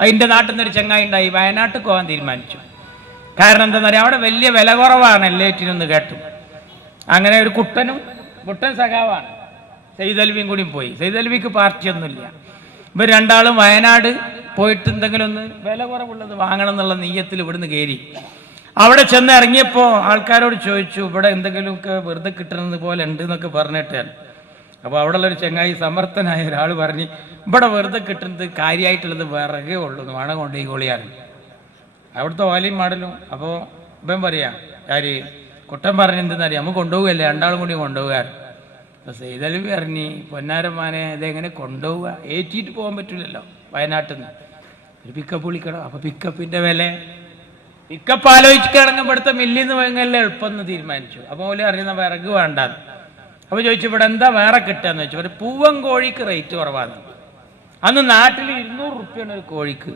അതിന്റെ നാട്ടിൽ നിന്നൊരു ചങ്ങായി ഉണ്ടായി വയനാട്ടിൽ പോകാൻ തീരുമാനിച്ചു. കാരണം എന്താണെന്ന് പറയുക അവിടെ വലിയ വില കുറവാണ് എല്ലാറ്റിനും കേട്ടു. അങ്ങനെ ഒരു കുട്ടനും കുട്ടൻ സഖാവാണ്. സെയ്തൽവിയും കൂടി പോയി. സെയ്തൽവിക്ക് പാർട്ടിയൊന്നുമില്ല. ഇവർ രണ്ടാളും വയനാട് പോയിട്ട് എന്തെങ്കിലും ഒന്ന് വില കുറവുള്ളത് വാങ്ങണം എന്നുള്ള നെയ്യത്തിൽ ഇവിടുന്ന് കയറി. അവിടെ ചെന്ന് ഇറങ്ങിയപ്പോൾ ആൾക്കാരോട് ചോദിച്ചു ഇവിടെ എന്തെങ്കിലുമൊക്കെ വെറുതെ കിട്ടുന്നത് പോലെ ഉണ്ട് എന്നൊക്കെ പറഞ്ഞിട്ട് അപ്പോൾ അവിടെ ഒരു ചങ്ങായി സമർത്ഥനായ ഒരാൾ പറഞ്ഞ് ഇവിടെ വെറുതെ കിട്ടുന്നത് കാര്യമായിട്ടുള്ളത് വിറകേ ഉള്ളൂ മഴ കൊണ്ട് ഈ ഗോളിയാണ് അവിടുത്തെ ഓലയും മാടലും അപ്പോൾ ഇപ്പം പറയാ ആര്? കുട്ടൻ പറഞ്ഞ എന്തെന്നറിയാം നമുക്ക് കൊണ്ടുപോകല്ലേ രണ്ടാളും കൂടി കൊണ്ടുപോകാറ് അപ്പോൾ സെയ്തലി പറഞ്ഞ് പൊന്നാരമ്മാനെ ഇതെങ്ങനെ കൊണ്ടുപോവുക? ഏറ്റിട്ട് പോകാൻ പറ്റില്ലല്ലോ വയനാട്ടിൽ നിന്ന് ഒരു പിക്കപ്പ് വിളിക്കണം. അപ്പോൾ പിക്കപ്പിന്റെ വില. പിക്കപ്പ് ആലോചിക്കുകയാണെങ്കിൽ ഇവിടുത്തെ മില്ലിന്ന് വാങ്ങല്ലേ എളുപ്പം എന്ന് തീരുമാനിച്ചു. അപ്പോൾ ഓൽ അറിയുന്ന വിറക് വേണ്ടാന്ന്. അപ്പോൾ ചോദിച്ചു ഇവിടെ എന്താ വേറെ കിട്ടുകയെന്ന് വെച്ചു ഒരു പൂവൻ കോഴിക്ക് റേറ്റ് കുറവാണ്. അന്ന് നാട്ടിൽ ഇരുന്നൂറ് റുപ്യാണ് ഒരു കോഴിക്ക്.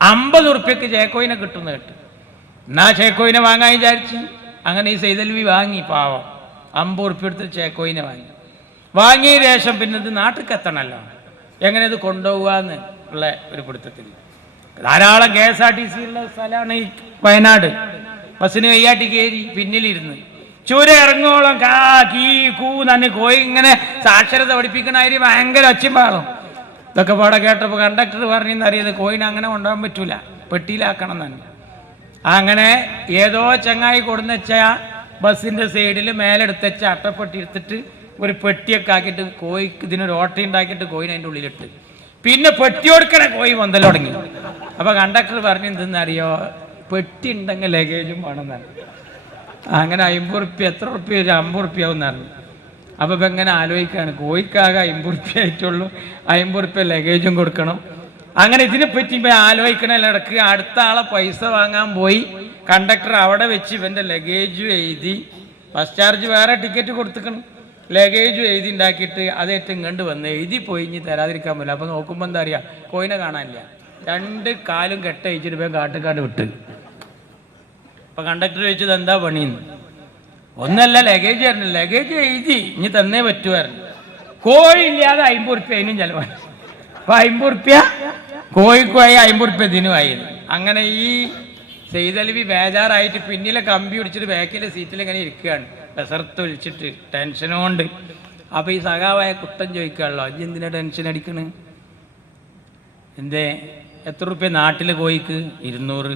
അമ്പത് റുപ്യക്ക് ചേക്കോയിനെ കിട്ടുന്ന കേട്ടു. എന്നാ ചേക്കോയിനെ വാങ്ങാൻ വിചാരിച്ച്? അങ്ങനെ ഈ സൈതൽവി വാങ്ങി പാവം. അമ്പത് റുപ്യ എടുത്ത് ചേക്കോയിനെ വാങ്ങി. വാങ്ങിയ ശേഷം പിന്നെ ഇത് നാട്ടിൽ എത്തണമല്ലോ. എങ്ങനെ ഇത് കൊണ്ടുപോകാന്ന് ഉള്ള ഒരു പിടുത്തത്തിൽ. ധാരാളം K S R T C ഉള്ള സ്ഥലമാണ് ഈ വയനാട്. ബസ്സിന് കയ്യാട്ടി കയറി പിന്നിലിരുന്ന്. ചൂര ഇറങ്ങോളം കാ കീ കൂ നന്നെ കോയി ഇങ്ങനെ സാക്ഷരത പഠിപ്പിക്കണ അതിന് ഭയങ്കര ഒച്ചമ്പാളും ഇതൊക്കെ പാടെ കേട്ടപ്പോൾ കണ്ടക്ടർ പറഞ്ഞു അറിയത് കോയിനെ അങ്ങനെ കൊണ്ടുപോകാൻ പറ്റൂല. പെട്ടിയിലാക്കണം തന്നെ അങ്ങനെ ഏതോ ചങ്ങായി കൊടുന്നെച്ച ബസ്സിന്റെ സൈഡിൽ മേലെടുത്തച്ച അട്ടപ്പെട്ടി എടുത്തിട്ട് ഒരു പെട്ടിയൊക്കെ ആക്കിയിട്ട് കോയിക്ക് ഇതിനൊരു ഓട്ട ഉണ്ടാക്കിയിട്ട് കോയിനെ അതിന്റെ ഉള്ളിലിട്ട്. പിന്നെ പെട്ടി കൊടുക്കണ കോയി വന്തൽ തുടങ്ങി. അപ്പൊ കണ്ടക്ടർ പറഞ്ഞു എന്തെന്നറിയോ പെട്ടി ഉണ്ടെങ്കിൽ ലഗേജും വേണമെന്നാണ് അങ്ങനെ അമ്പത് റുപ്യ എത്ര റുപ്യ ഒരു അമ്പത് റുപ്യ എന്നറിഞ്ഞു പറഞ്ഞു ഇപ്പം ഇങ്ങനെ ആലോചിക്കാണ് കോഴിക്കാകെ അമ്പത് റുപ്യ ആയിട്ടുള്ളൂ. അമ്പത് ലഗേജും കൊടുക്കണം. അങ്ങനെ ഇതിനെ പറ്റി ഇപ്പൊ ആലോചിക്കണ ഇടയ്ക്ക് അടുത്ത ആളെ പൈസ വാങ്ങാൻ പോയി. കണ്ടക്ടർ അവിടെ വെച്ച് ഇവന്റെ ലഗേജ് എഴുതി ബസ് ചാർജ് വേറെ ടിക്കറ്റ് കൊടുത്തുക്കണം. ലഗേജ് എഴുതി ഉണ്ടാക്കിയിട്ട് അതേറ്റം ഇങ്ങോട്ട് വന്ന് എഴുതി പോയി ഇനി തരാതിരിക്കാൻ പറ്റില്ല. അപ്പം നോക്കുമ്പോൾ എന്താ അറിയാ കോയിനെ കാണാനില്ല. രണ്ട് കാലും കെട്ടഴിച്ചിട്ട് ഇപ്പം കാട്ടുകാട് വിട്ട്. അപ്പൊ കണ്ടക്ടർ ചോദിച്ചത് എന്താ പണിന്ന് ഒന്നല്ല ലഗേജ് ആയിരുന്നു. ലഗേജ് എഴുതി. ഇനി തന്നേ പറ്റുമായിരുന്നു. കോഴി ഇല്ലാതെ അമ്പത് റുപ്യ അതിനും ചെലവായി. അപ്പൊ അമ്പത് റുപ്യ കോഴിക്കുമായി അമ്പത് റുപ്യ ഇതിനുമായിരുന്നു അങ്ങനെ ഈ സെയ്തലവി ബേജാറായിട്ട് പിന്നിലെ കമ്പി പിടിച്ചിട്ട് ബാക്കിലെ സീറ്റിൽ ഇങ്ങനെ ഇരിക്കുകയാണ്. ബസർത്ത് വിളിച്ചിട്ട് ടെൻഷനുകൊണ്ട് അപ്പൊ ഈ സഖാവായ കുട്ടൻ ചോദിക്കാണല്ലോ അജി എന്തിനാ ടെൻഷൻ അടിക്കണ്? എന്തേ? എത്ര റുപ്യ നാട്ടിൽ കോയിക്ക് ഇരുന്നൂറ്.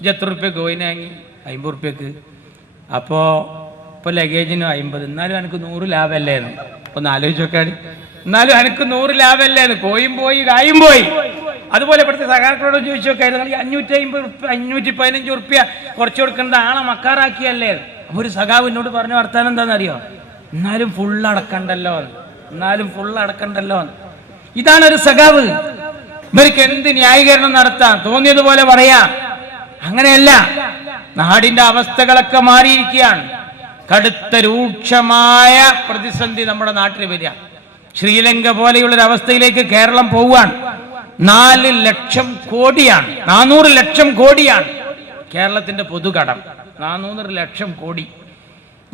ഇജ് എത്ര റുപ്യ കോയിന് വാങ്ങി? അമ്പത് റുപ്യക്ക് അപ്പോൾ ഇപ്പോൾ ലഗേജിന് അമ്പത്. എന്നാലും എനിക്ക് നൂറ് ലാഭമല്ലേ എന്ന് ഒന്ന് ആലോചിച്ച് നോക്കാണ് എന്നാലും എനിക്ക് നൂറ് ലാഭമല്ലേ കോയും പോയി കായും പോയി. അതുപോലെ ഇവിടുത്തെ സഹാക്കളോട് ചോദിച്ചു നോക്കായിരുന്നു അഞ്ഞൂറ്റി അമ്പത് റുപ്യ അഞ്ഞൂറ്റി പതിനഞ്ച് റുപ്യ കുറച്ച് കൊടുക്കേണ്ട ആളെ മക്കാറാക്കിയല്ലേ? അപ്പോൾ ഒരു സഖാവ് എന്നോട് പറഞ്ഞ വർത്താനം എന്താണെന്നറിയോ? എന്നാലും ഫുൾ അടക്കണ്ടല്ലോ എന്ന്. എന്നാലും ഫുൾ അടക്കണ്ടല്ലോ ഇതാണ് ഒരു സഖാവ്. ഇവർക്ക് എന്ത് ന്യായീകരണം നടത്താം? തോന്നിയതുപോലെ പറയാം. അങ്ങനെയല്ല. നാടിന്റെ അവസ്ഥകളൊക്കെ മാറിയിരിക്കുകയാണ്. കടുത്ത രൂക്ഷമായ പ്രതിസന്ധി നമ്മുടെ നാട്ടിൽ വരിക. ശ്രീലങ്ക പോലെയുള്ള ഒരു അവസ്ഥയിലേക്ക് കേരളം പോവുകയാണ്. നാല് ലക്ഷം കോടിയാണ്. നാനൂറ് ലക്ഷം കോടിയാണ് കേരളത്തിന്റെ പൊതുകടം. നാനൂറ് ലക്ഷം കോടി.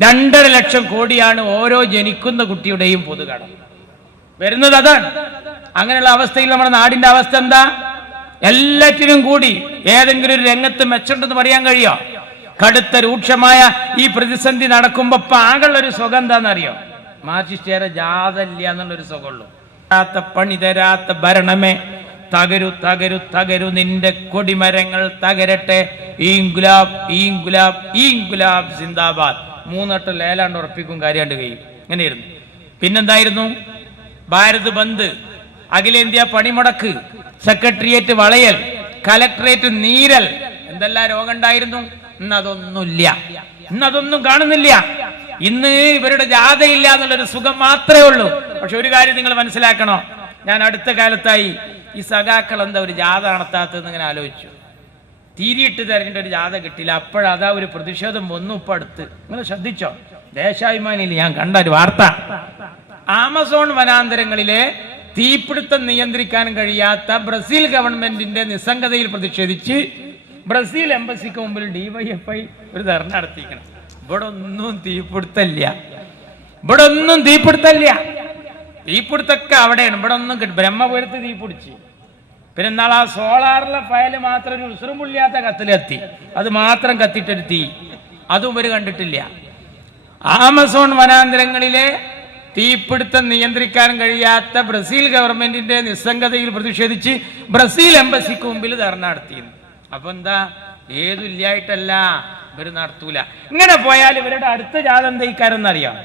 രണ്ടര ലക്ഷം കോടിയാണ് ഓരോ ജനിക്കുന്ന കുട്ടിയുടെയും പൊതുകടം. വരുന്നത് അതാണ്. അങ്ങനെയുള്ള അവസ്ഥയിൽ നമ്മുടെ നാടിന്റെ അവസ്ഥ എന്താ? എല്ലാറ്റിനും കൂടി ഏതെങ്കിലും ഒരു രംഗത്ത് മെച്ചമുണ്ടെന്ന് പറയാൻ കഴിയോ കടുത്ത രൂക്ഷമായ ഈ പ്രതിസന്ധി നടക്കുമ്പോ പാകളുള്ള ഒരു സുഖം എന്താണെന്നറിയോ? മാർച്ചിസ്റ്റേരെ ജാതല്ല എന്നുള്ളൊരു സുഖമുള്ളൂ. തരാത്ത പണി തരാത്ത ഭരണമേ. തകരു തകരു തകരു നിന്റെ കൊടിമരങ്ങൾ തകരട്ടെ. ഈ ഗുലാബ് ഈ ഗുലാബ് ഈ ഗുലാബ് സിന്ദാബാദ്. മൂന്നട്ട് ലേലാണ്ട് ഉറപ്പിക്കും കാര്യാണ്ട് കഴിയും. ഇങ്ങനെയായിരുന്നു. പിന്നെന്തായിരുന്നു? ഭാരത് ബന്ദ് അഖിലേന്ത്യാ പണിമുടക്ക് സെക്രട്ടേറിയറ്റ് വളയൽ കലക്ടറേറ്റ് നീരൽ എന്തെല്ലാം രോഗം ഉണ്ടായിരുന്നു? ഇന്ന് ഇന്നതൊന്നും ഇന്ന് കാണുന്നില്ല. ഇന്ന് ഇവരുടെ ജാഥയില്ല എന്നുള്ളൊരു സുഖം മാത്രമേ ഉള്ളൂ. പക്ഷെ ഒരു കാര്യം നിങ്ങൾ മനസ്സിലാക്കണോ? ഞാൻ അടുത്ത കാലത്തായി ഈ സഖാക്കൾ എന്താ ഒരു ജാഥ നടത്താത്തതെന്ന് ഇങ്ങനെ ആലോചിച്ചു. തീരിയിട്ട് തരേണ്ട ഒരു ജാഥ കിട്ടിയില്ല അപ്പോഴതാ ഒരു പ്രതിഷേധം വന്നു ഇപ്പൊ അടുത്ത്. നിങ്ങൾ ശ്രദ്ധിച്ചോ? ദേശാഭിമാനിയിൽ ഞാൻ കണ്ട ഒരു വാർത്ത. ആമസോൺ വനാന്തരങ്ങളിലെ തീപിടുത്തം നിയന്ത്രിക്കാൻ കഴിയാത്ത ബ്രസീൽ ഗവൺമെന്റിന്റെ നിസ്സംഗതയിൽ പ്രതിഷേധിച്ച് ബ്രസീൽ എംബസിക്ക് മുമ്പിൽ ഡിവൈഎഫ്ഐ ഒരു ധർണ നടത്തിക്കണം ഇവിടെ ഒന്നും തീപിടുത്തല്ല ഇവിടെ ഒന്നും തീപിടുത്തല്ല തീപിടുത്തൊക്കെ അവിടെയാണ്. ഇവിടെ ഒന്നും കിട്ടും. ബ്രഹ്മപുരത്ത് തീപിടിച്ച്. പിന്നെ എന്നാൽ ആ സോളാറിലെ ഫയൽ മാത്രം ഒരു ഉസുറും പുള്ളിയാത്ത കത്തിലെത്തി. അത് മാത്രം കത്തിയിട്ടൊരു തീ. അതും ഇവർ കണ്ടിട്ടില്ല. ആമസോൺ വനാന്തരങ്ങളിലെ തീപിടുത്തം നിയന്ത്രിക്കാൻ കഴിയാത്ത ബ്രസീൽ ഗവൺമെന്റിന്റെ നിസ്സംഗതയിൽ പ്രതിഷേധിച്ച് ബ്രസീൽ എംബസിക്ക് മുമ്പിൽ ധർണ നടത്തിയിരുന്നു. അപ്പൊ എന്താ? ഏതുമില്ലായിട്ടല്ല ഇവർ നടത്തൂല. ഇങ്ങനെ പോയാൽ ഇവരുടെ അടുത്ത ജാതം തയ്ക്കാരെന്നറിയാം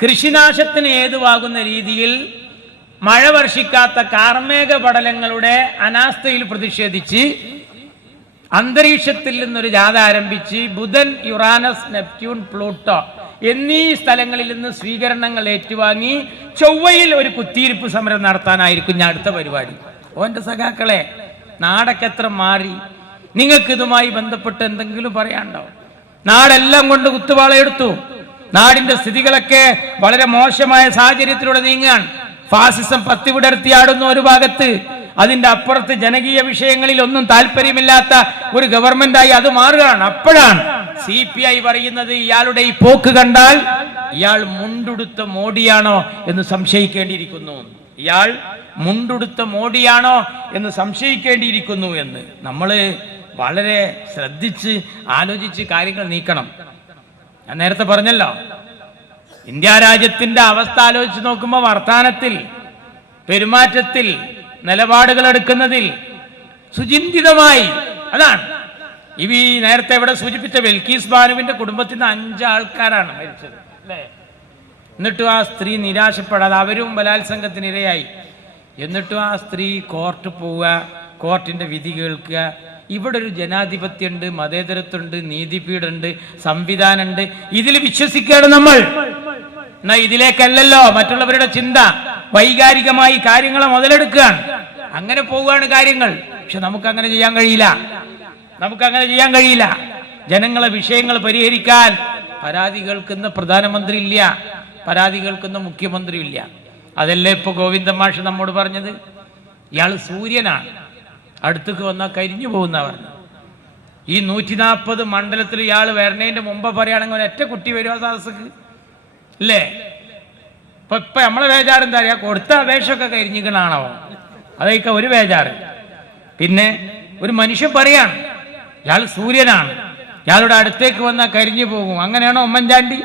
കൃഷിനാശത്തിന് ഏതുവാകുന്ന രീതിയിൽ മഴ വർഷിക്കാത്ത കാർമേഘ പടലങ്ങളുടെ അനാസ്ഥയിൽ പ്രതിഷേധിച്ച് അന്തരീക്ഷത്തിൽ നിന്നൊരു ജാഥ ആരംഭിച്ച് ബുധൻ യുറാനസ് നെപ്റ്റ്യൂൺ പ്ലൂട്ടോ എന്നീ സ്ഥലങ്ങളിൽ നിന്ന് സ്വീകരണങ്ങൾ ഏറ്റുവാങ്ങി ചൊവ്വയിൽ ഒരു കുത്തിയിരിപ്പ് സമരം നടത്താനായിരിക്കും ഞാൻ അടുത്ത പരിപാടി. ഓന്റെ സഖാക്കളെ നാടൊക്കെ എത്ര മാറി. നിങ്ങൾക്ക് ഇതുമായി ബന്ധപ്പെട്ട് എന്തെങ്കിലും പറയാണ്ടോ നാടെല്ലാം കൊണ്ട് കുത്തുവാളയെടുത്തു. നാടിന്റെ സ്ഥിതികളൊക്കെ വളരെ മോശമായ സാഹചര്യത്തിലൂടെ നീങ്ങാൻ ഫാസിസം പത്തി വിടർത്തിയാടുന്ന ഒരു ഭാഗത്ത് അതിന്റെ അപ്പുറത്ത് ജനകീയ വിഷയങ്ങളിൽ ഒന്നും താല്പര്യമില്ലാത്ത ഒരു ഗവൺമെന്റായി അത് മാറുകയാണ്. അപ്പോഴാണ് സി പി ഐ പറയുന്നത് ഇയാളുടെ ഈ പോക്ക് കണ്ടാൽ ഇയാൾ മുണ്ടുടുത്ത മോഡിയാണോ എന്ന് സംശയിക്കേണ്ടിയിരിക്കുന്നു. ഇയാൾ മുണ്ടുടുത്ത മോടിയാണോ എന്ന് സംശയിക്കേണ്ടിയിരിക്കുന്നു എന്ന്. നമ്മൾ വളരെ ശ്രദ്ധിച്ച് ആലോചിച്ച് കാര്യങ്ങൾ നീക്കണം. ഞാൻ നേരത്തെ പറഞ്ഞല്ലോ ഇന്ത്യ രാജ്യത്തിന്റെ അവസ്ഥ ആലോചിച്ച് നോക്കുമ്പോൾ വർത്തമാനത്തിൽ പെരുമാറ്റത്തിൽ നിലപാടുകൾ എടുക്കുന്നതിൽ സുചിന്തിതമായി അതാണ്. ഇവ ഈ നേരത്തെ ഇവിടെ സൂചിപ്പിച്ച വെൽക്കീസ് ബാനുവിന്റെ കുടുംബത്തിൽ നിന്ന് അഞ്ച് ആൾക്കാരാണ് മരിച്ചത് അല്ലേ? എന്നിട്ടും ആ സ്ത്രീ നിരാശപ്പെടാതെ അവരും ബലാത്സംഗത്തിനിരയായി എന്നിട്ടും ആ സ്ത്രീ കോർട്ട് പോവുക കോർട്ടിന്റെ വിധി കേൾക്കുക. ഇവിടെ ഒരു ജനാധിപത്യമുണ്ട് മതേതരത്വമുണ്ട് നീതിപീഠമുണ്ട് സംവിധാനമുണ്ട്. ഇതിൽ വിശ്വസിക്കുകയാണ് നമ്മൾ. എന്നാ ഇതിലേക്കല്ലല്ലോ മറ്റുള്ളവരുടെ ചിന്ത. വൈകാരികമായി കാര്യങ്ങളെ മുതലെടുക്കുകയാണ്. അങ്ങനെ പോവുകയാണ് കാര്യങ്ങൾ. പക്ഷെ നമുക്ക് അങ്ങനെ ചെയ്യാൻ കഴിയില്ല. നമുക്ക് അങ്ങനെ ചെയ്യാൻ കഴിയില്ല. ജനങ്ങളെ വിഷയങ്ങൾ പരിഹരിക്കാൻ പരാതി കേൾക്കുന്ന പ്രധാനമന്ത്രി ഇല്ല. പരാതി കേൾക്കുന്ന മുഖ്യമന്ത്രിയില്ല. അതല്ലേ ഇപ്പൊ ഗോവിന്ദ മാഷ് നമ്മോട് പറഞ്ഞത്? ഇയാൾ സൂര്യനാണ്. അടുത്തേക്ക് വന്നാൽ കരിഞ്ഞു പോകുന്ന പറഞ്ഞു ഈ നൂറ്റി നാൽപ്പത് മണ്ഡലത്തിൽ ഇയാൾ വരണേന്റെ മുമ്പ് പറയുകയാണെങ്കിൽ ഒരൊറ്റ കുട്ടി വരും ആ സദസ്സക്ക്. അല്ലേ ഇപ്പൊ ഇപ്പൊ നമ്മളെ വേജാറ് എന്താ അറിയാ? കൊടുത്ത അപേക്ഷയൊക്കെ കരിഞ്ഞിക്കണാണോ അതൊക്കെ ഒരു വേജാറ് പിന്നെ ഒരു മനുഷ്യൻ പറയാണ് ഇയാൾ സൂര്യനാണ്. ഇയാളുടെ അടുത്തേക്ക് വന്നാൽ കരിഞ്ഞു പോകും. അങ്ങനെയാണോ ഉമ്മൻചാണ്ടി?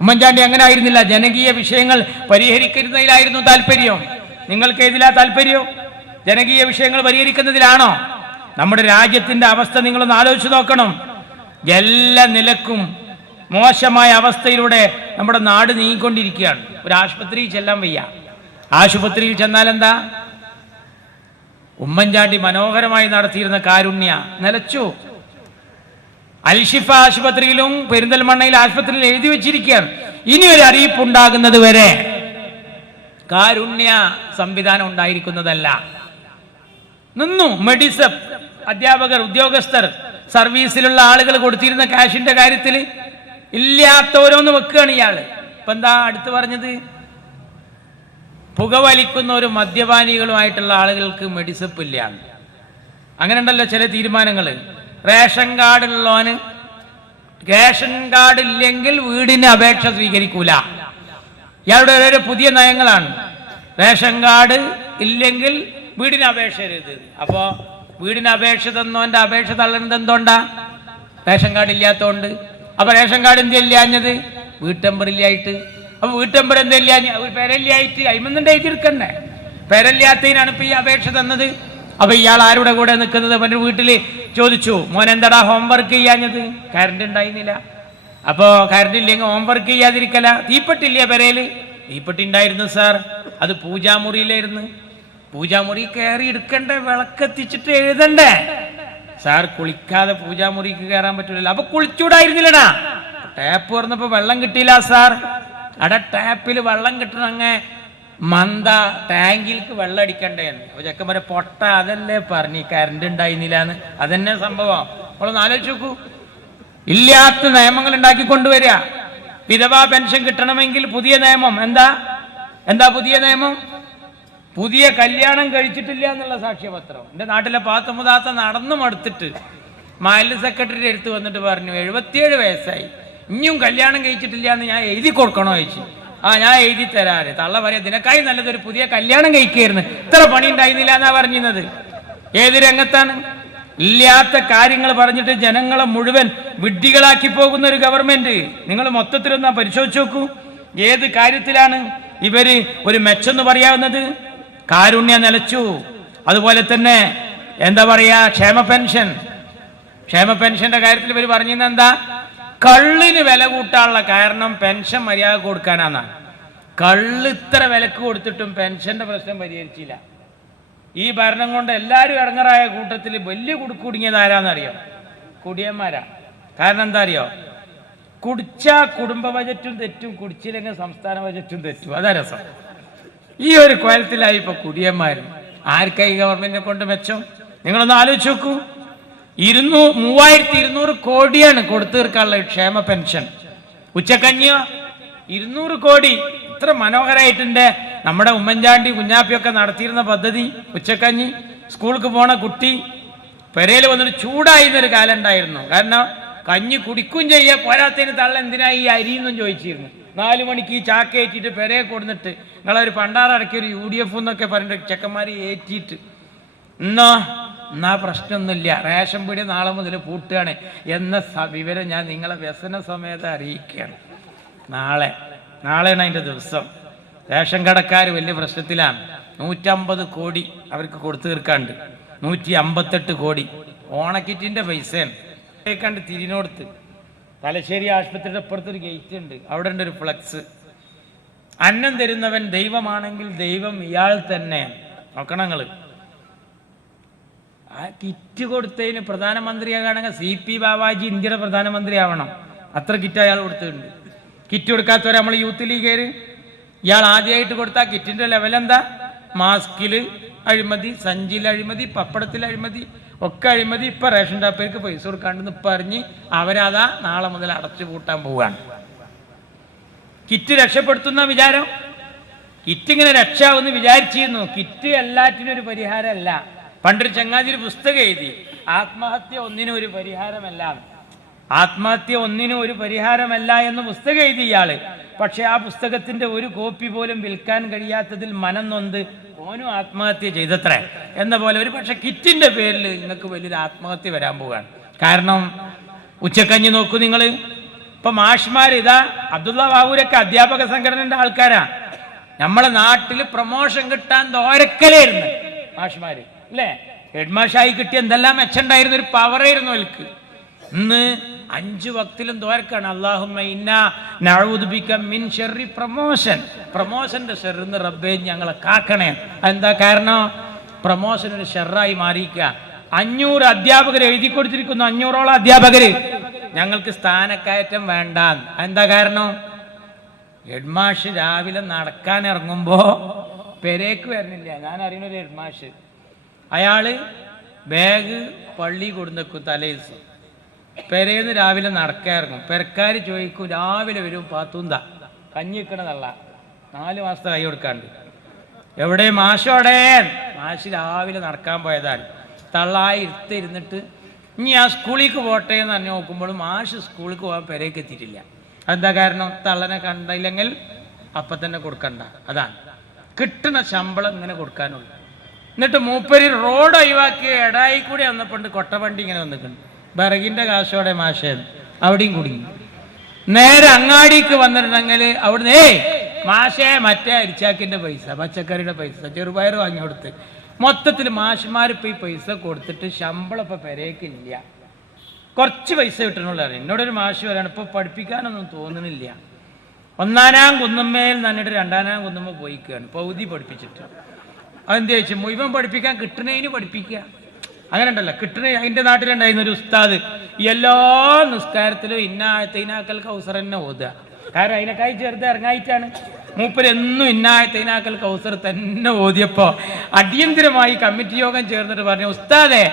ഉമ്മൻചാണ്ടി അങ്ങനെ ആയിരുന്നില്ല. ജനകീയ വിഷയങ്ങൾ പരിഹരിക്കുന്നതിലായിരുന്നു താല്പര്യം. നിങ്ങൾക്ക് ഏതിലാ താല്പര്യം? ജനകീയ വിഷയങ്ങൾ പരിഹരിക്കുന്നതിലാണോ? നമ്മുടെ രാജ്യത്തിന്റെ അവസ്ഥ നിങ്ങളൊന്ന് ആലോചിച്ച് നോക്കണം. എല്ലാ നിലക്കും മോശമായ അവസ്ഥയിലൂടെ നമ്മുടെ നാട് നീങ്ങിക്കൊണ്ടിരിക്കുകയാണ്. ഒരു ആശുപത്രിയിൽ ചെല്ലാൻ വയ്യ. ആശുപത്രിയിൽ ചെന്നാൽ എന്താ ഉമ്മൻചാണ്ടി മനോഹരമായി നടത്തിയിരുന്ന കാരുണ്യ. നിലച്ചു. അൽഷിഫ ആശുപത്രിയിലും പെരിന്തൽമണ്ണയിൽ ആശുപത്രിയിൽ എഴുതി വെച്ചിരിക്കുകയാണ്. ഇനി ഒരു അറിയിപ്പ് ഉണ്ടാകുന്നത് വരെ കാരുണ്യ സംവിധാനം ഉണ്ടായിരിക്കുന്നതല്ല. നിന്നു മെഡിസപ്പ് അധ്യാപകർ ഉദ്യോഗസ്ഥർ സർവീസിലുള്ള ആളുകൾ കൊടുത്തിരുന്ന കാശിന്റെ കാര്യത്തിൽ ഇല്ലാത്തവരോന്ന് വെക്കുകയാണ് ഇയാൾ. ഇപ്പൊ എന്താ അടുത്ത് പറഞ്ഞത്? പുകവലിക്കുന്ന ഒരു മദ്യപാനികളുമായിട്ടുള്ള ആളുകൾക്ക് മെഡിസപ്പ് ഇല്ല. അങ്ങനെ ഉണ്ടല്ലോ ചില തീരുമാനങ്ങൾ റേഷൻ കാർഡ് ഉള്ളവന് റേഷൻ കാർഡ് ഇല്ലെങ്കിൽ വീടിന് അപേക്ഷ സ്വീകരിക്കൂല. ഇയാളുടെ ഒരു പുതിയ നയങ്ങളാണ്. റേഷൻ കാർഡ് ഇല്ലെങ്കിൽ വീടിന് അപേക്ഷ എഴുത് അപ്പോ വീടിന് അപേക്ഷ തന്നോന്റെ അപേക്ഷ തള്ളണത് എന്തുകൊണ്ടാ? റേഷൻ കാർഡ് ഇല്ലാത്തോണ്ട്. അപ്പൊ റേഷൻ കാർഡ് എന്ത് ഇല്ലാഞ്ഞത്? വീട്ടമ്പറില്ലായിട്ട്. അപ്പൊ വീട്ടമ്പർ എന്തില്ലാ പെരല്ലായിട്ട് അയിമന്നുണ്ട് എഴുതിയെടുക്കണ്ടേ? പെരല്ലാത്തതിനാണ് ഇപ്പൊ ഈ അപേക്ഷ തന്നത്. അപ്പൊ ഇയാൾ ആരുടെ കൂടെ നിൽക്കുന്നത്? അവന്റെ വീട്ടിൽ ചോദിച്ചു മോൻ എന്താടാ ഹോംവർക്ക് ചെയ്യാഞ്ഞത്? കറണ്ട് ഉണ്ടായിരുന്നില്ല. അപ്പോ കറണ്ട് ഇല്ലെങ്കിൽ ഹോംവർക്ക് ചെയ്യാതിരിക്കല. തീപ്പെട്ടില്ല പെരയിൽ തീപ്പെട്ടി ഉണ്ടായിരുന്നു സാർ അത് പൂജാമുറിയിലായിരുന്നു. പൂജാമുറി കയറി എടുക്കണ്ടേ? വിളക്കെത്തിച്ചിട്ട് എഴുതണ്ടേ? സാർ കുളിക്കാതെ പൂജാമുറിക്ക് കയറാൻ പറ്റൂലല്ലോ. അപ്പൊ കുളിച്ചൂടായിരുന്നില്ലടാ. ടാപ്പ് തുറന്നപ്പോ വെള്ളം കിട്ടിയില്ല സാർ അട ടാപ്പിൽ വെള്ളം കിട്ടണങ്ങ. മന്ദ ടാങ്കിൽക്ക് വെള്ളം അടിക്കണ്ടേന്ന് അപ്പൊ ചെക്കന്മാരെ പൊട്ട അതല്ലേ പറഞ്ഞു കറണ്ട് ഉണ്ടായിരുന്നില്ലാന്ന്. അതന്നെ സംഭവം. നമ്മളൊന്ന് ആലോചിച്ച് നോക്കൂ. ഇല്ലാത്ത നിയമങ്ങൾ ഉണ്ടാക്കി കൊണ്ടുവരിക. വിധവാ പെൻഷൻ കിട്ടണമെങ്കിൽ പുതിയ നിയമം. എന്താ? എന്താ പുതിയ നിയമം? പുതിയ കല്യാണം കഴിച്ചിട്ടില്ല എന്നുള്ള സാക്ഷ്യപത്രം. എന്റെ നാട്ടിലെ പാത്തമുദാത്ത നടന്നു മടുത്തിട്ട് മാലിന്യ സെക്രട്ടറി എടുത്ത് വന്നിട്ട് പറഞ്ഞു എഴുപത്തിയേഴ് വയസ്സായി. ഇനിയും കല്യാണം കഴിച്ചിട്ടില്ല എന്ന് ഞാൻ എഴുതി കൊടുക്കണോ? ചോദിച്ചു. ആ ഞാൻ എഴുതി തരാറ്. തള്ള പറയാ ഇതിനേക്കായി നല്ലതൊരു പുതിയ കല്യാണം കഴിക്കായിരുന്നു. ഇത്ര പണി ഉണ്ടായിരുന്നില്ല എന്നാ പറഞ്ഞിരുന്നത്? ഏത് രംഗത്താണ്? ഇല്ലാത്ത കാര്യങ്ങൾ പറഞ്ഞിട്ട് ജനങ്ങളെ മുഴുവൻ വിഡ്ഢികളാക്കി പോകുന്ന ഒരു ഗവൺമെന്റ്. നിങ്ങൾ മൊത്തത്തിലൊന്നാ പരിശോധിച്ച് നോക്കൂ. ഏത് കാര്യത്തിലാണ് ഇവർ ഒരു മെച്ചെന്ന് പറയാവുന്നത്? കാരുണ്യ നിലച്ചു. അതുപോലെ തന്നെ എന്താ പറയാ ക്ഷേമ പെൻഷൻ. ക്ഷേമ പെൻഷന്റെ കാര്യത്തിൽ ഇവർ പറഞ്ഞിരുന്ന എന്താ? കള്ളിന് വില കൂട്ടാനുള്ള കാരണം പെൻഷൻ മര്യാദ കൊടുക്കാനാന്നാണ് കള്ള് ഇത്ര വിലക്ക് കൊടുത്തിട്ടും പെൻഷന്റെ പ്രശ്നം പരിഹരിച്ചില്ല. ഈ ഭരണം കൊണ്ട് എല്ലാവരും ഇറങ്ങറായ കൂട്ടത്തിൽ വലിയ കുടുക്കുടുങ്ങിയത് ആരാന്നറിയോ? കുടിയന്മാരാ. കാരണം എന്താ അറിയോ കുടിച്ച കുടുംബ ബജറ്റും തെറ്റും കുടിച്ചില്ലെങ്കിൽ സംസ്ഥാന ബജറ്റും തെറ്റും. അതാ രസം. ഈ ഒരു കോലത്തിലായി ഇപ്പൊ കുടിയന്മാരും. ആർക്കായി ഗവൺമെന്റിനെ കൊണ്ട് മെച്ചം? നിങ്ങളൊന്ന് ആലോചിച്ച് നോക്കൂ. ഇരുന്നൂ മൂവായിരത്തി ഇരുന്നൂറ് കോടിയാണ് കൊടുത്തു തീർക്കാനുള്ള ക്ഷേമ പെൻഷൻ. ഉച്ചക്കഞ്ഞിയോ? ഇരുന്നൂറ് കോടി. ഇത്ര മനോഹരമായിട്ടുണ്ട് നമ്മുടെ ഉമ്മൻചാണ്ടി കുഞ്ഞാപ്പിയൊക്കെ നടത്തിയിരുന്ന പദ്ധതി ഉച്ചക്കഞ്ഞി സ്കൂൾക്ക് പോണ കുട്ടി. പെരയിൽ വന്നിട്ട് ചൂടായിരുന്നൊരു കാലം ഉണ്ടായിരുന്നു. കാരണം കഞ്ഞി കുടിക്കും ചെയ്യാ പോരാത്തതിന് തള്ള എന്തിനാ ഈ അരിയെന്നും ചോദിച്ചിരുന്നു. നാലു മണിക്ക് ഈ ചാക്ക ഏറ്റിട്ട് പെരയെ കൊടുന്നിട്ട് നിങ്ങളൊരു പണ്ടാറടക്കി ഒരു യു ഡി എഫ് എന്നൊക്കെ പറഞ്ഞിട്ട് ചെക്കന്മാരെ ഏറ്റിയിട്ട് എന്നോ എന്നാ പ്രശ്നമൊന്നുമില്ല. റേഷൻ പീടി നാളെ മുതൽ പൂട്ടുകയാണ് എന്ന വിവരം ഞാൻ നിങ്ങളെ വ്യസന സമയത്ത് അറിയിക്കുകയാണ്. നാളെ. നാളെയാണ് അതിന്റെ ദിവസം. റേഷൻ കടക്കാർ വലിയ പ്രശ്നത്തിലാണ്. നൂറ്റമ്പത് കോടി അവർക്ക് കൊടുത്തു തീർക്കാണ്ട് നൂറ്റി അമ്പത്തെട്ട് കോടി. ഓണക്കിറ്റിന്റെ പൈസയാണ്. കണ്ട് തിരിഞ്ഞോടുത്ത്. തലശ്ശേരി ആശുപത്രിയുടെ അപ്പുറത്തൊരു ഗേറ്റ് ഉണ്ട്. അവിടെ ഉണ്ട് ഒരു ഫ്ലക്സ്. അന്നം തരുന്നവൻ ദൈവമാണെങ്കിൽ ദൈവം ഇയാൾ തന്നെ നോക്കണം ആ കിറ്റ് കൊടുത്തതിന് പ്രധാനമന്ത്രിയാകണമെങ്കിൽ സി പി ബാബാജി ഇന്ത്യയുടെ പ്രധാനമന്ത്രിയാവണം. അത്ര കിറ്റ് അയാൾ കൊടുത്തിട്ടുണ്ട്. കിറ്റ് കൊടുക്കാത്തവരെ നമ്മൾ യൂത്ത് ലീഗേര്. ഇയാൾ ആദ്യമായിട്ട് കൊടുത്ത കിറ്റിന്റെ ലെവൽ എന്താ? മാസ്കിൽ അഴിമതി സഞ്ചിയിൽ അഴിമതി പപ്പടത്തിൽ അഴിമതി ഒക്കെ അഴിമതി ഇപ്പൊ റേഷൻ ഡാപ്പേർക്ക് പൈസ കൊടുക്കാണ്ടെന്ന് പറഞ്ഞ് അവരതാ നാളെ മുതൽ അടച്ചു പൂട്ടാൻ പോവുകയാണ്. കിറ്റ് രക്ഷപ്പെടുത്തുന്ന വിചാരം? കിറ്റ് ഇങ്ങനെ രക്ഷാവെന്ന് വിചാരിച്ചിരുന്നു. കിറ്റ് എല്ലാറ്റിനും ഒരു പരിഹാരമല്ല. പണ്ടൊരു ചങ്ങാതി ഒരു പുസ്തകം എഴുതി ആത്മഹത്യ ഒന്നിനും ഒരു പരിഹാരമല്ല. ആത്മഹത്യ ഒന്നിനും ഒരു പരിഹാരമല്ല എന്ന് പുസ്തകം എഴുതി ഇയാൾ. പക്ഷെ ആ പുസ്തകത്തിന്റെ ഒരു കോപ്പി പോലും വിൽക്കാൻ കഴിയാത്തതിൽ മനം നൊന്ത് ഓനും ആത്മഹത്യ ചെയ്തത്ര എന്ന പോലെ ഒരു പക്ഷെ കിറ്റിന്റെ പേരിൽ നിങ്ങൾക്ക് വലിയൊരു ആത്മഹത്യ വരാൻ പോവുകയാണ്. കാരണം ഉച്ചക്കഞ്ഞി നോക്കൂ നിങ്ങൾ ഇപ്പൊ മാഷ്മാർ ഇതാ അബ്ദുള്ള ബാബൂരൊക്കെ അധ്യാപക സംഘടനയുടെ ആൾക്കാരാ. നമ്മളെ നാട്ടിൽ പ്രമോഷൻ കിട്ടാൻ ദോരക്കലായിരുന്നു മാഷ്മാര് അല്ലേ? ഹെഡ് മാഷായി കിട്ടിയ എന്തെല്ലാം മെച്ചുണ്ടായിരുന്ന ഒരു പവറായിരുന്നു അവർക്ക്. ഇന്ന് അഞ്ചു വക്തിലും ദോരക്കാണ് അള്ളാഹുമ്മ മിൻ പ്രൊമോഷൻ. പ്രൊമോഷന്റെ ഷെറിന്ന് റബ്ബേ ഞങ്ങളെ കാക്കണേ. എന്താ കാരണം? പ്രമോഷൻ ഒരു ഷെറായി മാറിയിക്ക അഞ്ഞൂറ് അധ്യാപകർ എഴുതി കൊടുത്തിരിക്കുന്നു അഞ്ഞൂറോളം അധ്യാപകര്. ഞങ്ങൾക്ക് സ്ഥാനക്കയറ്റം വേണ്ട. എന്താ കാരണം? ഹെഡ്മാഷ് രാവിലെ നടക്കാൻ ഇറങ്ങുമ്പോ പെരേക്ക് വരുന്നില്ല. ഞാൻ അറിയുന്ന ഒരു ഹെഡ്മാഷ് അയാൾ ബാഗ് പള്ളി കൊടുന്നേക്കും തലേ ദിവസം പെരേന്ന് രാവിലെ ഇറങ്ങും പെരക്കാർ ചോദിക്കും രാവിലെ വരും പാത്തൂന്ത? കഞ്ഞി വെക്കണതല്ല നാല് മാസത്തെ കൈ കൊടുക്കാണ്ട്. എവിടെ മാഷോടെ മാഷ് രാവിലെ നടക്കാൻ പോയതാണ്. തള്ളായി ഇരുത്തിരുന്നിട്ട് ഇനി ആ സ്കൂളിലേക്ക് പോട്ടെ എന്ന് തന്നെ നോക്കുമ്പോൾ മാഷ് സ്കൂളിലേക്ക് പോകാൻ പെരേക്ക് എത്തിയിട്ടില്ല. അതെന്താ കാരണം? തള്ളനെ കണ്ടില്ലെങ്കിൽ അപ്പം തന്നെ കൊടുക്കണ്ട. അതാണ്. കിട്ടുന്ന ശമ്പളം ഇങ്ങനെ കൊടുക്കാനുള്ളൂ. എന്നിട്ട് മൂപ്പര് റോഡ് ഒഴിവാക്കി എടായി കൂടി വന്നപ്പോണ്ട് കൊട്ടവണ്ടി ഇങ്ങനെ വന്നിട്ടുണ്ട്. ബറകിന്റെ കാശോടെ മാഷേന്ന്. അവിടെയും കുടുങ്ങി നേരെ അങ്ങാടിക്ക് വന്നിട്ടുണ്ടെങ്കിൽ അവിടുന്ന് ഏയ് മാഷേ മറ്റേ അരിച്ചാക്കിന്റെ പൈസ പച്ചക്കറിയുടെ പൈസ ചെറുപയർ വാങ്ങി കൊടുത്ത്. മൊത്തത്തിൽ മാഷുമാർ പോയി ഈ പൈസ കൊടുത്തിട്ട് ശമ്പളം ഇപ്പൊ പെരേക്കില്ല. കുറച്ച് പൈസ കിട്ടണുള്ളതാണ് എന്നോടൊരു മാഷ് വരാണ് ഇപ്പൊ പഠിപ്പിക്കാനൊന്നും തോന്നണില്ല. ഒന്നാനാം കുന്നുമ്മേൽ നന്നിട്ട് രണ്ടാനാം കുന്നുമ്മ പോയിക്കുകയാണ് പൗതി പഠിപ്പിച്ചിട്ട്. അതെന്ത് ചോദിച്ചു? മുഴുവൻ പഠിപ്പിക്കാൻ കിട്ടണേന് പഠിപ്പിക്കുക അങ്ങനെ ഉണ്ടല്ലോ കിട്ടണ അതിന്റെ നാട്ടിലുണ്ടായിരുന്ന ഒരു ഉസ്താദ്. എല്ലാ നിസ്കാരത്തിലും ഇന്നാഴത്തൈനാക്കൽ കൗസർ തന്നെ ഓതുക. കാരണം അതിനേക്കായി ചെറുത് ഇറങ്ങായിട്ടാണ്. മൂപ്പരെന്നും ഇന്നാഴത്തൈനാക്കൽ കൗസർ തന്നെ ഓതിയപ്പോ അടിയന്തിരമായി കമ്മിറ്റി യോഗം ചേർന്നിട്ട് പറഞ്ഞു ഉസ്താദെ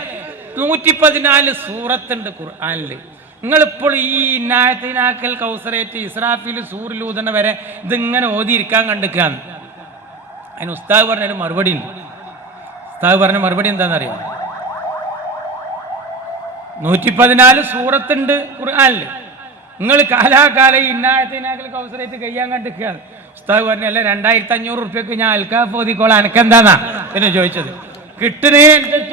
നൂറ്റി പതിനാല് സൂറത്തുണ്ട് ഖുർആാനിൽ. നിങ്ങളിപ്പോൾ ഈ ഇന്നായത്തിനാക്കൽ കൗസറേറ്റ് ഇസ്രാഫിൽ സൂര്യലൂതന വരെ ഇതിങ്ങനെ ഓതിയിരിക്കാൻ കണ്ടിക്കാന്ന് അതിന് ഉസ്താദ് പറഞ്ഞൊരു മറുപടി ഉണ്ട്. ഉസ്താവ് പറഞ്ഞ മറുപടി എന്താണെന്നറിയാം? നൂറ്റി പതിനാല് സൂറത്തുണ്ട് ഖുർആാനിൽ നിങ്ങൾ കാലാകാലം ഇന്നായത്തിനാക്കൽ കൗസറേറ്റ് കഴിയാൻ കണ്ടിരിക്കുകയാണ് ഉസ്താദ് പറഞ്ഞല്ല രണ്ടായിരത്തി അഞ്ഞൂറ് റുപ്യക്ക് ഞാൻ അൽക്കാഫ് ഓതിക്കോളാം. എനക്കെന്താന്നാ പിന്നെ ചോദിച്ചത്. കിട്ടണേ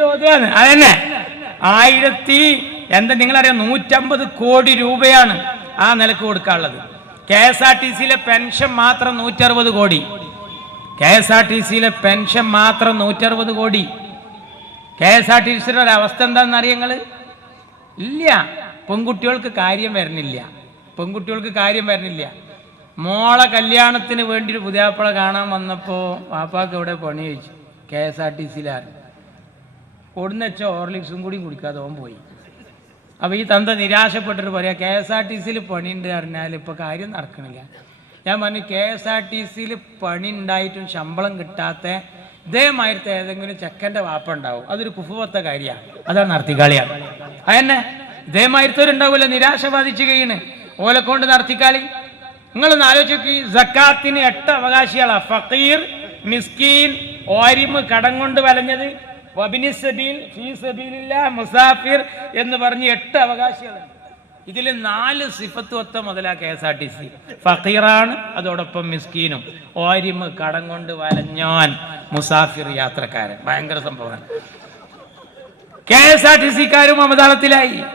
ചോദ്യമാണ് അതന്നെ. ആയിരത്തി എന്താ നിങ്ങളറിയാം നൂറ്റമ്പത് കോടി രൂപയാണ് ആ നിലയ്ക്ക് കൊടുക്കാനുള്ളത്. കെ എസ് ആർ ടി സിയിലെ പെൻഷൻ മാത്രം നൂറ്ററുപത് കോടി. കെ എസ് ആർ ടി സിയിലെ പെൻഷൻ മാത്രം നൂറ്ററുപത് കോടി. കെ എസ് ആർ ടി സിയുടെ ഒരു അവസ്ഥ എന്താണെന്ന് അറിയങ്ങൾ ഇല്ല. പെൺകുട്ടികൾക്ക് കാര്യം വരുന്നില്ല. പെൺകുട്ടികൾക്ക് കാര്യം വരുന്നില്ല. മോളെ കല്യാണത്തിന് വേണ്ടി ഒരു പുതിയാപ്പള കാണാൻ വന്നപ്പോൾ വാപ്പാക്ക് ഇവിടെ പണി ചോദിച്ചു? കെ എസ് ആർ ടി സിയിലാണ് കൊടുന്നച്ച ഓർലിക്സും കൂടി കുടിക്കാതെ പോയി. അപ്പോൾ ഈ തന്ത നിരാശപ്പെട്ടിട്ട് പറയാം കെ എസ് ആർ ടി സിയിൽ പണിയുണ്ട് പറഞ്ഞാൽ ഇപ്പോൾ കാര്യം നടക്കണില്ല. ഞാൻ പറഞ്ഞു കെ എസ് ആർ ടി സിയിൽ പണി ഉണ്ടായിട്ടും ശമ്പളം കിട്ടാത്ത ഇതേമാതിരത്തെ ഏതെങ്കിലും ചെക്കന്റെ വാപ്പ ഉണ്ടാവും അതൊരു കുഫുവത്ത കാര്യമാണ് അതാണ് നടത്തിക്കാളിയാണ് അതന്നെ? ഇതേമാതിരത്തവരുണ്ടാവില്ല നിരാശ ബാധിച്ചു കഴിയണ് ഓലെ കൊണ്ട് നടത്തിക്കാളി. നിങ്ങളൊന്ന് ആലോചിക്ക് സക്കാത്തിന് എട്ട് അവകാശികളാണ് ഫക്കീർ മിസ്കീൻ ഓരിമ് കടം കൊണ്ട് വലഞ്ഞത്. മുസാഫിർ എന്ന് പറഞ്ഞ് എട്ട് അവകാശികളുണ്ട്. ഇതിൽ നാല് സിഫത്ത് ഒത്ത മുതലാ K S R T C. ഫക്കീറാണ് അതോടൊപ്പം മിസ്കീനും. ഓരിമ് കടം കൊണ്ട് വലഞ്ഞോൻ മുസാഫിർ യാത്രക്കാരൻ. ഭയങ്കര സംഭവമാണ്. കെ എസ് ആർ ടി സിക്കാരും അമതാളത്തിലായി